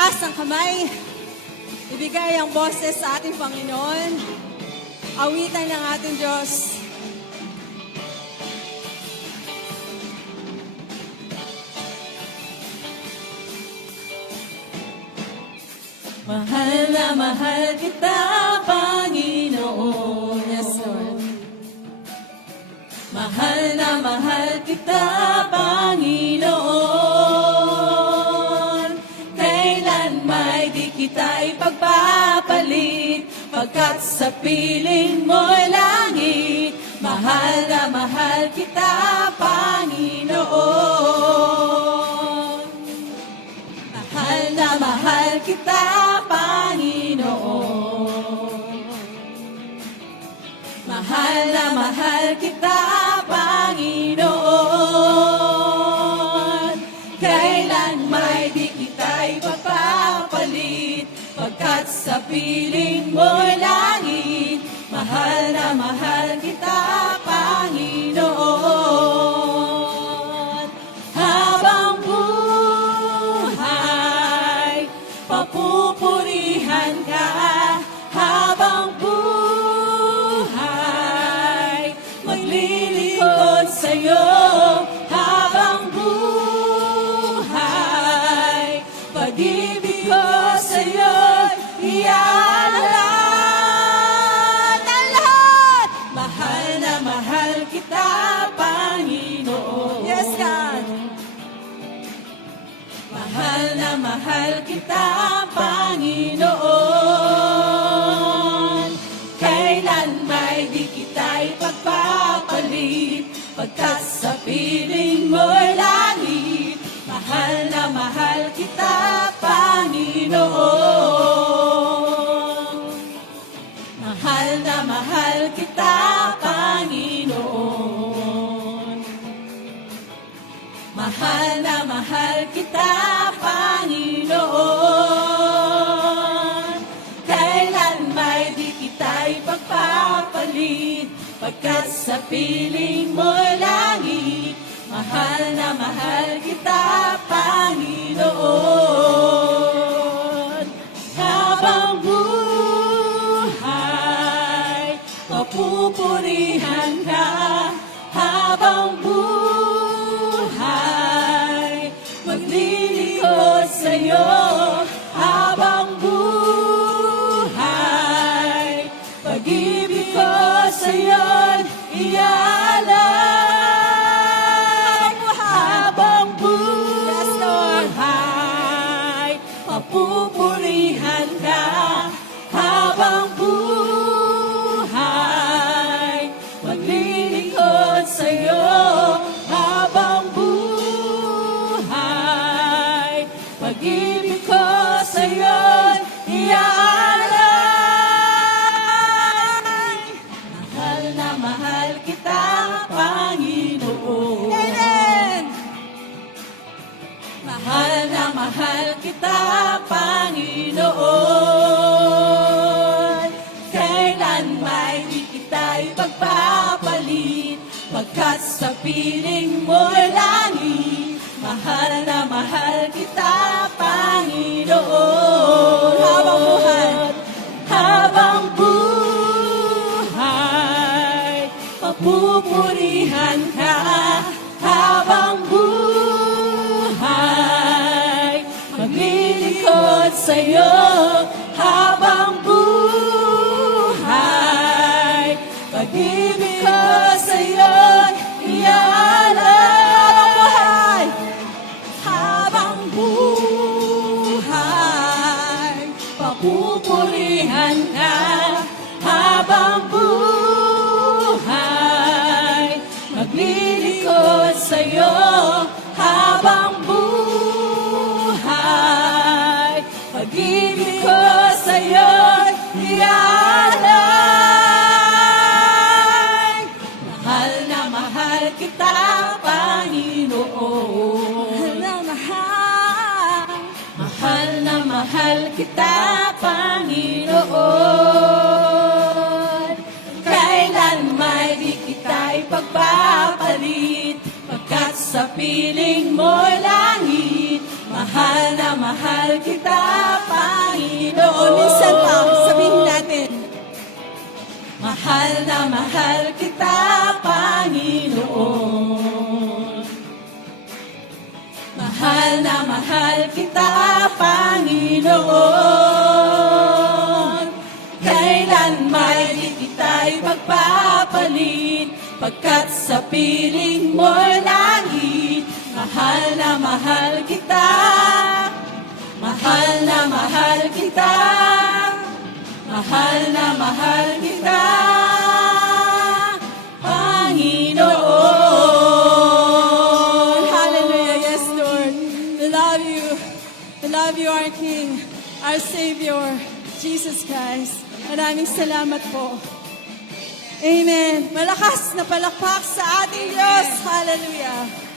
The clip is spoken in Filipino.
Itaas ang kamay. Ibigay ang boses sa ating Panginoon. Awitan ng ating Diyos. Mahal na mahal kita, Panginoon. Yes, Lord. Mahal na mahal kita, Panginoon. Kailan may di kita ipagpapalit, pagkat sa piling mo'y langit. Mahal na mahal kita, Panginoon. Mahal na mahal kita, Panginoon. Mahal na mahal kita, Panginoon. Kailan may di kita ipagpapalit, pagkat sa piling mo'y langit. Mahal na mahal kita, Panginoon. Habang buhay, papupurihan ka. Habang buhay, maglilingkod sa'yo. Habang buhay, pag-ibig ko sa'yo'y iaalad ang lahat. Mahal na mahal kita, Panginoon. Yes, God. Mahal na mahal kita, Panginoon. Kailan may di kita ipagpapalit, pagkat sa piling mo'y langit. Mahal na mahal kita, Panginoon. Mahal na mahal kita, Panginoon. Mahal na mahal kita, Panginoon. Kailan may di kita ipagpapalit, pagkat sa piling mo'y langit. Mahal na mahal kita, Panginoon. Habang buhay, papupurihan ka. Habang buhay, maglilingkod sa'yo. Habang buhay, pag-ibig ko sa'yo'y iaalay. Habang buhay, papupurihan ka. Habang buhay, maglilingkod sa'yo. Habang buhay, pag-ibig ko sa'yo'y iaalay. Mahal na mahal kita, Panginoon. Amen. Mahal na mahal kita, Panginoon. Kailan may di kita ipagpapalit, pagkat sa piling mo'y langit. Mahal na mahal kita, Panginoon. Habang buhay. Habang buhay, papupurihan ka. Habang buhay, maglilingkod sa'yo. Habang buhay, pag-ibig ko sa'yo'y iaalay. Habang buhay, papupurihan ka. Habang buhay, maglilingkod sa'yo. Habang buhay, pag-ibig ko sa'yo'y iaalay. Mahal na mahal kita, Panginoon. Mahal na mahal. Mahal na mahal kita, Panginoon. Kailan may di kita ipagpapalit, pagkat sa piling mo'y langit. Mahal na mahal kita, Kailan pa? Sabihin natin. Mahal na mahal kita, Panginoon. Mahal na mahal kita, Panginoon. Kailan may di kita ipagpapalit, pagkat sa piling mo'y langit. Mahal na mahal kita, mahal na mahal kita, mahal na mahal kita, Panginoon. Hallelujah. Yes, Lord. We love you. We love you, our King, our Savior, Jesus Christ. Maraming salamat po. Amen. Malakas na palakpak sa ating Diyos. Hallelujah.